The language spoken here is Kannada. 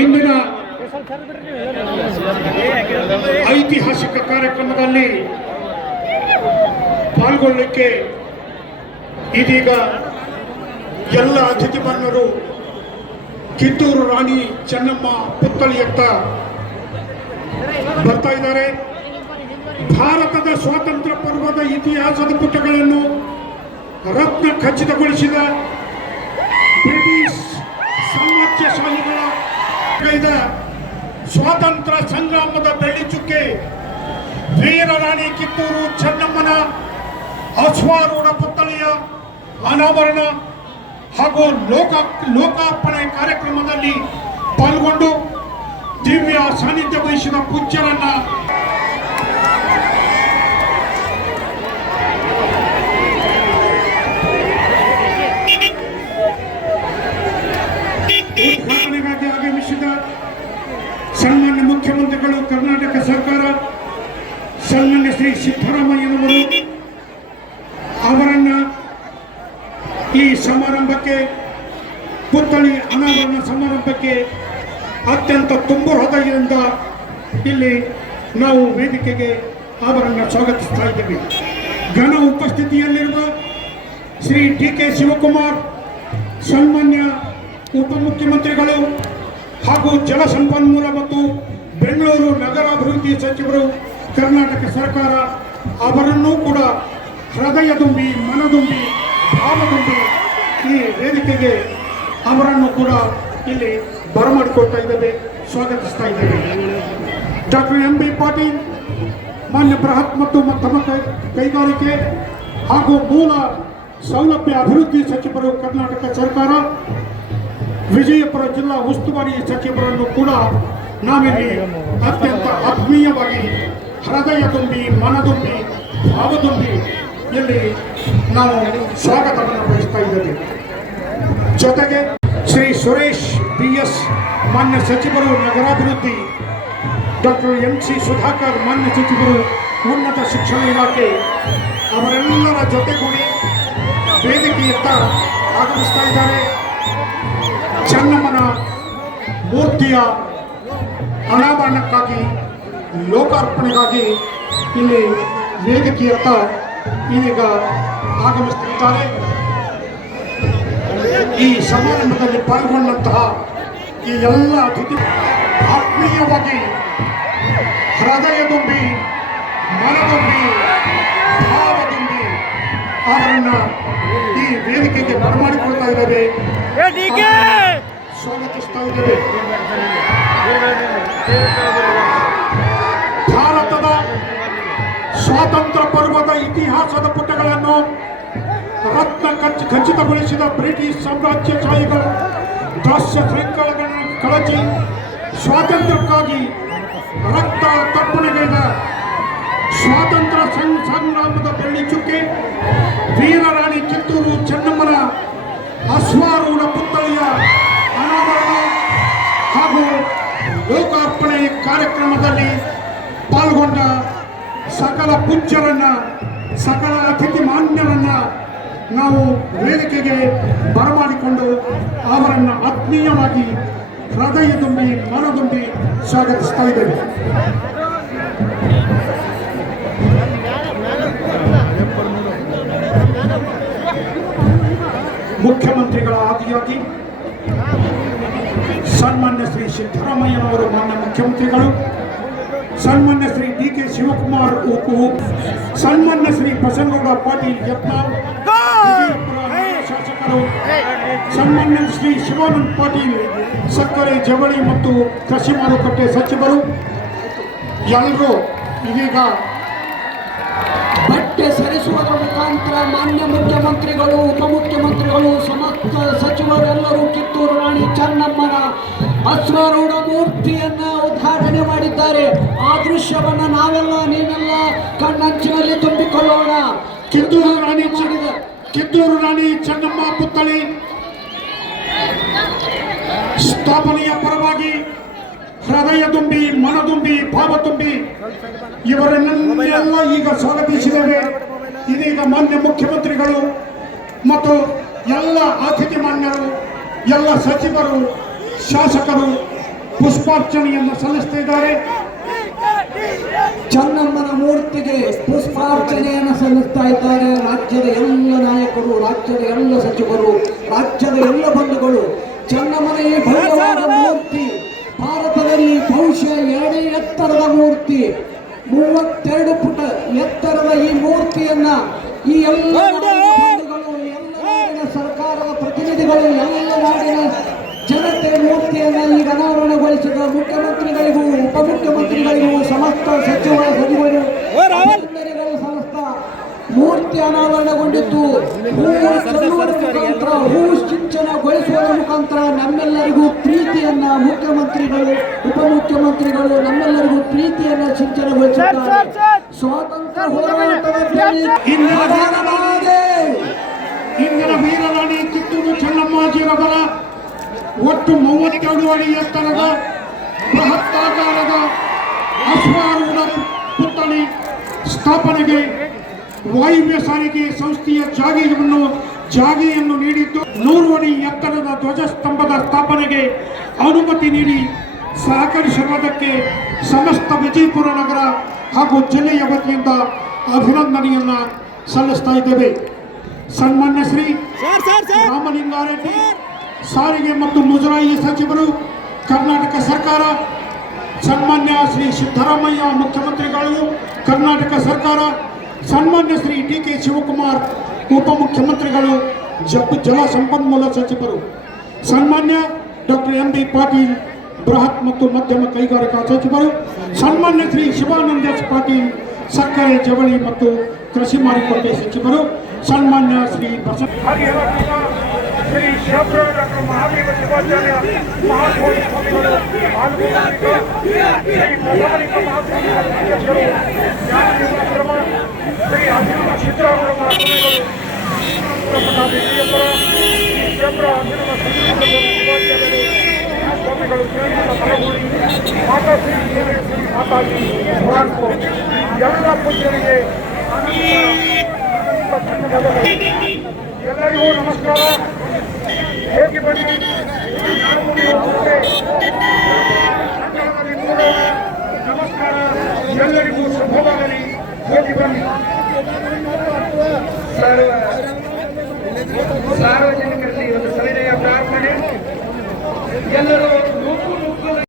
ಇಂದಿನ ಐತಿಹಾಸಿಕ ಕಾರ್ಯಕ್ರಮದಲ್ಲಿ ಪಾಲ್ಗೊಳ್ಳಲಿಕ್ಕೆ ಇದೀಗ ಎಲ್ಲ ಅತಿಥಿ ಮಾನ್ಯರು ಕಿತ್ತೂರು ರಾಣಿ ಚೆನ್ನಮ್ಮ ಪುತ್ಥಳಿಯತ್ತ ಬರ್ತಾ ಇದ್ದಾರೆ. ಭಾರತದ ಸ್ವಾತಂತ್ರ್ಯ ಪರ್ವದ ಇತಿಹಾಸದ ಪುಟಗಳನ್ನು ರತ್ನ ಖಚಿತಗೊಳಿಸಿದ ಬ್ರಿಟಿಷ್ ಸಾಮ್ರಾಜ್ಯಶಾಹಿಗಳ ಕೈದ ಸ್ವಾತಂತ್ರ್ಯ ಸಂಗ್ರಾಮದ ಬೆಳ್ಳಿಚುಕ್ಕೆ ವೀರ ರಾಣಿ ಕಿತ್ತೂರು ಚೆನ್ನಮ್ಮನ ಅಶ್ವಾರೂಢ ಪುತ್ಥಳಿಯ ಅನಾವರಣ ಹಾಗೂ ಲೋಕಾರ್ಪಣೆ ಕಾರ್ಯಕ್ರಮದಲ್ಲಿ ಪಾಲ್ಗೊಂಡು ದಿವ್ಯ ಸಾನ್ನಿಧ್ಯ ವಹಿಸಿದ ಪೂಜ್ಯರನ್ನ ಉದ್ಘಾಟನೆಗಾಗಿ ಆಗಮಿಸಿದ ಸನ್ಮಾನ್ಯ ಮುಖ್ಯಮಂತ್ರಿಗಳು, ಕರ್ನಾಟಕ ಸರ್ಕಾರ, ಸನ್ಮಾನ್ಯ ಶ್ರೀ ಸಿದ್ದರಾಮಯ್ಯನವರು ಅವರನ್ನ ಈ ಸಮಾರಂಭಕ್ಕೆ, ಪುತ್ಥಳಿ ಅನಾವರಣ ಸಮಾರಂಭಕ್ಕೆ ಅತ್ಯಂತ ತುಂಬು ಹೃದಯದಿಂದ ಇಲ್ಲಿ ನಾವು ವೇದಿಕೆಗೆ ಅವರನ್ನು ಸ್ವಾಗತಿಸ್ತಾ ಇದ್ದೇವೆ. ಘನ ಉಪಸ್ಥಿತಿಯಲ್ಲಿರುವ ಶ್ರೀ ಡಿ.ಕೆ. ಶಿವಕುಮಾರ್, ಸನ್ಮಾನ್ಯ ಉಪಮುಖ್ಯಮಂತ್ರಿಗಳು ಹಾಗೂ ಜಲಸಂಪನ್ಮೂಲ ಮತ್ತು ಬೆಂಗಳೂರು ನಗರಾಭಿವೃದ್ಧಿ ಸಚಿವರು, ಕರ್ನಾಟಕ ಸರ್ಕಾರ, ಅವರನ್ನೂ ಕೂಡ ಹೃದಯ ತುಂಬಿ, ಮನದುಂಬಿ, ಭಾವದುಂಬಿ ಈ ವೇದಿಕೆಗೆ ಅವರನ್ನು ಕೂಡ ಇಲ್ಲಿ ಬರಮಾಡಿಕೊಳ್ತಾ ಇದ್ದೇವೆ, ಸ್ವಾಗತಿಸ್ತಾ ಇದ್ದೇವೆ. Doctor MB. ಪಾಟೀಲ್, ಮಾನ್ಯ ಬೃಹತ್ ಮತ್ತು ಮಧ್ಯಮ ಕೈಗಾರಿಕೆ ಹಾಗೂ ಮೂಲ ಸೌಲಭ್ಯ ಅಭಿವೃದ್ಧಿ ಸಚಿವರು, ಕರ್ನಾಟಕ ಸರ್ಕಾರ, ವಿಜಯಪುರ ಜಿಲ್ಲಾ ಉಸ್ತುವಾರಿ ಸಚಿವರನ್ನು ಕೂಡ ನಾವಿಲ್ಲಿ ಅತ್ಯಂತ ಆತ್ಮೀಯವಾಗಿ ಹೃದಯ ತುಂಬಿ, ಮನದುಂಬಿ, ಭಾವದುಂಬಿ ಇಲ್ಲಿ ನಾವು ಸ್ವಾಗತವನ್ನು ಬಯಸ್ತಾ ಇದ್ದೇವೆ. ಜೊತೆಗೆ ಶ್ರೀ ಸುರೇಶ್ BS ಮಾನ್ಯ ಸಚಿವರು ನಗರಾಭಿವೃದ್ಧಿ, ಡಾಕ್ಟರ್ ಎಂ.ಸಿ. ಸುಧಾಕರ್ ಮಾನ್ಯ ಸಚಿವರು ಉನ್ನತ ಶಿಕ್ಷಣ ಇಲಾಖೆ, ಅವರೆಲ್ಲರ ಜೊತೆಗೂಡಿ ವೇದಿಕೆಯತ್ತ ಆಗಮಿಸ್ತಾ ಇದ್ದಾರೆ. ಚೆನ್ನಮ್ಮನ ಮೂರ್ತಿಯ ಅನಾವರಣಕ್ಕಾಗಿ, ಲೋಕಾರ್ಪಣೆಗಾಗಿ ಇಲ್ಲಿ ವೇದಿಕೆಯತ್ತ ಇದೀಗ ಆಗಮಿಸುತ್ತಿದ್ದಾರೆ. ಈ ಸಮಾರಂಭದಲ್ಲಿ ಪಾಲ್ಗೊಂಡಂತಹ ಈ ಎಲ್ಲ ಅತಿಥಿ ಆತ್ಮೀಯವಾಗಿ ಹೃದಯ ತುಂಬಿ, ಮನದುಂಬಿ, ಭಾವದುಂಬಿ ಅವರನ್ನ ಈ ವೇದಿಕೆಗೆ ಬರಮಾಡಿಕೊಳ್ತಾ ಇದ್ದೇವೆ, ಸ್ವಾಗತಿಸ್ತಾ ಇದ್ದೇವೆ. ಭಾರತದ ಸ್ವಾತಂತ್ರ್ಯ ಪರ್ವದ ಇತಿಹಾಸದ ಪುಟಗಳನ್ನು ರತ್ನ ಖಚಿತಗೊಳಿಸಿದ ಬ್ರಿಟಿಷ್ ಸಾಮ್ರಾಜ್ಯಶಾಹಿಗಳ ದಾಸ್ಯ ಶೃಂಖಲೆಗಳನ್ನು ಕಳಚಿ ಸ್ವಾತಂತ್ರ್ಯಕ್ಕಾಗಿ ರಕ್ತ ತರ್ಪಣೆಗೈದ ಸ್ವಾತಂತ್ರ್ಯ ಸಂಗ್ರಾಮದ ಬೆಳ್ಳಿಚುಕ್ಕೆ ವೀರ ರಾಣಿ ಕಿತ್ತೂರು ಚೆನ್ನಮ್ಮನ ಅಶ್ವಾರೂಢ ಪುತ್ಥಳಿಯ ಅನಾವರಣ ಹಾಗೂ ಲೋಕಾರ್ಪಣೆ ಕಾರ್ಯಕ್ರಮದಲ್ಲಿ ಪಾಲ್ಗೊಂಡ ಸಕಲ ಪೂಜ್ಯರನ್ನ, ಸಕಲ ಅತಿಥಿ ಮಾನ್ಯರನ್ನ ನಾವು ವೇದಿಕೆಗೆ ಬರಮಾಡಿಕೊಂಡು ಅವರನ್ನು ಆತ್ಮೀಯವಾಗಿ ಹೃದಯ ತುಂಬಿ, ಮನದುಂಬಿ ಸ್ವಾಗತಿಸ್ತಾ ಇದ್ದೇವೆ. ಮುಖ್ಯಮಂತ್ರಿಗಳ ಆದಿಯಾಗಿ ಸನ್ಮಾನ್ಯ ಶ್ರೀ ಸಿದ್ದರಾಮಯ್ಯನವರು ಮಾನ್ಯ ಮುಖ್ಯಮಂತ್ರಿಗಳು, ಸನ್ಮಾನ್ಯ ಶ್ರೀ ಡಿ.ಕೆ. ಶಿವಕುಮಾರ್ ಉಪು, ಸನ್ಮಾನ್ಯ ಶ್ರೀ ಬಸನಗೌಡ ಪಾಟೀಲ್ ಯತ್ನಾಳ್ ಶಾಸಕರು, ಸನ್ಮಾನ್ಯ ಶ್ರೀ ಶಿವಾನಂದ ಪಾಟೀಲ್ ಸಕ್ಕರೆ, ಜವಳಿ ಮತ್ತು ಕೃಷಿ ಮಾರುಕಟ್ಟೆ ಸಚಿವರು ಎಲ್ಲರೂ ಇದೀಗ ಬಟ್ಟೆ ಸರಿಸುವುದರ ಮುಖಾಂತರ ಮಾನ್ಯ ಮುಖ್ಯಮಂತ್ರಿಗಳು, ಉಪಮುಖ್ಯಮಂತ್ರಿಗಳು, ಸಮಸ್ತ ಸಚಿವರೆಲ್ಲರೂ ಕಿತ್ತೂರು ರಾಣಿ ಚೆನ್ನಮ್ಮನ ಅಶ್ವಾರೂಢ ಮೂರ್ತಿಯನ್ನ ಉದ್ಘಾಟನೆ ಮಾಡಿದ್ದಾರೆ. ಆ ದೃಶ್ಯವನ್ನು ನಾವೆಲ್ಲ, ನೀವೆಲ್ಲ ಕಣ್ಣಂಚಿನಲ್ಲಿ ತುಂಬಿಕೊಳ್ಳೋಣ. ಕಿತ್ತೂರು ರಾಣಿ ಚೆನ್ನಮ್ಮ ಪುತ್ಥಳಿ ಸ್ಥಾಪನೆಯ ಪರವಾಗಿ ಹೃದಯ ತುಂಬಿ, ಮನದುಂಬಿ, ಭಾವ ತುಂಬಿ ಇವರನ್ನೆಲ್ಲ ಈಗ ಸ್ವಾಗತಿಸಿದ್ದೇವೆ. ಇದೀಗ ಮಾನ್ಯ ಮುಖ್ಯಮಂತ್ರಿಗಳು ಮತ್ತು ಎಲ್ಲ ಅತಿಥಿ ಮಾನ್ಯರು, ಎಲ್ಲ ಸಚಿವರು, ಶಾಸಕರು ಪುಷ್ಪಾರ್ಚನೆಯನ್ನು ಸಲ್ಲಿಸುತ್ತಿದ್ದಾರೆ. ಚೆನ್ನಮ್ಮನ ಮೂರ್ತಿಗೆ ಪುಷ್ಪಾರ್ಚನೆಯನ್ನು ಸಲ್ಲಿಸ್ತಾ ಇದ್ದಾರೆ. ರಾಜ್ಯದ ಎಲ್ಲ ನಾಯಕರು, ರಾಜ್ಯದ ಎಲ್ಲ ಸಚಿವರು, ರಾಜ್ಯದ ಎಲ್ಲ ಬಂಧುಗಳು ಚೆನ್ನಮ್ಮನ ಈ ಭವ್ಯವಾದ ಮೂರ್ತಿ ಭಾರತದಲ್ಲಿ ಬಹುಶಃ ಎರಡೇ ಎತ್ತರದ ಮೂರ್ತಿ, 32 ಫುಟ್ ಎತ್ತರದ ಈ ಮೂರ್ತಿಯನ್ನ ಈ ಎಲ್ಲ ಬಂಧುಗಳು, ಎಲ್ಲ ನಾಡಿನ ಸರ್ಕಾರದ ಪ್ರತಿನಿಧಿಗಳು, ಎಲ್ಲ ನಾಡಿನ ಜನತೆ ಮೂರ್ತಿಯನ್ನ ಈಗ ಅನಾವರಣಗೊಳಿಸಿದ ಮುಖ್ಯಮಂತ್ರಿಗಳಿಗೂ ಉಪಮುಖ್ಯಮಂತ್ರಿಗಳಿಗೂ ಸಮಸ್ತ ಸಚಿವ ಸಚಿವರು ಅಭಿನಂದನೆಗಳು ಸಲ್ಲಿಸ್ತಾ ಮೂರ್ತಿ ಅನಾವರಣಗೊಂಡಿದ್ದು ಹೂ ಸಿಂಚನಗೊಳಿಸುವ ಮುಖಾಂತರ ನಮ್ಮೆಲ್ಲರಿಗೂ ಪ್ರೀತಿಯನ್ನ ಮುಖ್ಯಮಂತ್ರಿಗಳು ಉಪಮುಖ್ಯಮಂತ್ರಿಗಳು ನಮ್ಮೆಲ್ಲರಿಗೂ ಪ್ರೀತಿಯನ್ನ ಸಿಂಚನಗೊಳಿಸಿದ್ದಾರೆ. ಸ್ವಾತಂತ್ರ್ಯ ಹೋರಾಟದ ಇಂದಿನ ವೀರರಾಣಿ ಕಿತ್ತೂರು ಚೆನ್ನಮ್ಮಾಜಿರವರ ಒಟ್ಟು 32 ಅಡಿ ಎತ್ತರದ ಬೃಹತ್ತಾಕಾರದ ಅಶ್ವಾರೂಢ ಪುತ್ಥಳಿ ಸ್ಥಾಪನೆಗೆ ವಾಯುವ್ಯ ಸಾರಿಗೆ ಸಂಸ್ಥೆಯ ಜಾಗೆಯನ್ನು ನೀಡಿದ್ದು 100 ಅಡಿ ಎತ್ತರದ ಧ್ವಜಸ್ತಂಭದ ಸ್ಥಾಪನೆಗೆ ಅನುಮತಿ ನೀಡಿ ಸಹಕರಿಸಿರುವುದಕ್ಕೆ ಸಮಸ್ತ ವಿಜಯಪುರ ನಗರ ಹಾಗೂ ಜಿಲ್ಲೆಯ ವತಿಯಿಂದ ಅಭಿನಂದನೆಯನ್ನ ಸಲ್ಲಿಸ್ತಾ ಇದ್ದೇವೆ. ಸನ್ಮಾನ್ಯ ಶ್ರೀ ರಾಮಲಿಂಗಾರೆಡ್ಡಿ ಸಾರಿಗೆ ಮತ್ತು ಮುಜರಾಯಿ ಸಚಿವರು ಕರ್ನಾಟಕ ಸರ್ಕಾರ, ಸನ್ಮಾನ್ಯ ಶ್ರೀ ಸಿದ್ದರಾಮಯ್ಯ ಮುಖ್ಯಮಂತ್ರಿಗಳು ಕರ್ನಾಟಕ ಸರ್ಕಾರ, ಸನ್ಮಾನ್ಯ ಶ್ರೀ ಡಿ ಕೆ ಶಿವಕುಮಾರ್ ಉಪಮುಖ್ಯಮಂತ್ರಿಗಳು ಜಲ ಸಂಪನ್ಮೂಲ ಸಚಿವರು, ಸನ್ಮಾನ್ಯ ಡಾಕ್ಟರ್ ಎಂ ಬಿ ಪಾಟೀಲ್ ಬೃಹತ್ ಮತ್ತು ಮಧ್ಯಮ ಕೈಗಾರಿಕಾ ಸಚಿವರು, ಸನ್ಮಾನ್ಯ ಶ್ರೀ ಶಿವಾನಂದ ಪಾಟೀಲ್ ಸಕ್ಕರೆ ಜವಳಿ ಮತ್ತು ಕೃಷಿ ಮಾರುಕಟ್ಟೆ ಸಚಿವರು, ಸನ್ಮಾನ್ಯ ಶ್ರೀ ಶ್ರೀ ಶಾಸ್ತ್ರ ಡಾಕ್ಟರ್ ಮಹಾದೇವ ಶಿವಾಚಾರ್ಯ ಮಹಾಸ್ವಾಮಿ ಸ್ವಾಮಿಗಳು ಆಲೂರು ಶ್ರೀ ಪ್ರಧಾನಿಕ ಮಹಾಸ್ವಾಮಿ ಅಧ್ಯಕ್ಷರು ಜ್ಞಾನಕ್ರಮ ಶ್ರೀ ಅಭಿನವ ಸಿದ್ದರಾಮಯ್ಯ ಮಹಾಸ್ವಾಮಿಗಳು ವಿಜಯಪುರ ಕ್ಷೇತ್ರ ಅಭಿನವ ಶಿವಾಚಾರ್ಯರು ಸ್ವಾಮಿಗಳು ಮಲಗೂಡಿ ಮಾತಾಶ್ರೀ ಶ್ರೀ ಮಾತಾಜಿ ಹೋರಾಡ್ಕೋ ಎಲ್ಲ ಪೂಜ್ಯರಿಗೆ ಎಲ್ಲರಿಗೂ ನಮಸ್ಕಾರ. ಹೇಗೆ ಬನ್ನಿ ನಮಸ್ಕಾರ, ಎಲ್ಲರಿಗೂ ಶುಭವಾಗಲಿ. ಹೋಗಿ ಬನ್ನಿ. ಸಾರ್ವಜನಿಕರಲ್ಲಿ ಒಂದು ಸವಿನಯ ಪ್ರಾರ್ಥನೆ. ಎಲ್ಲರೂ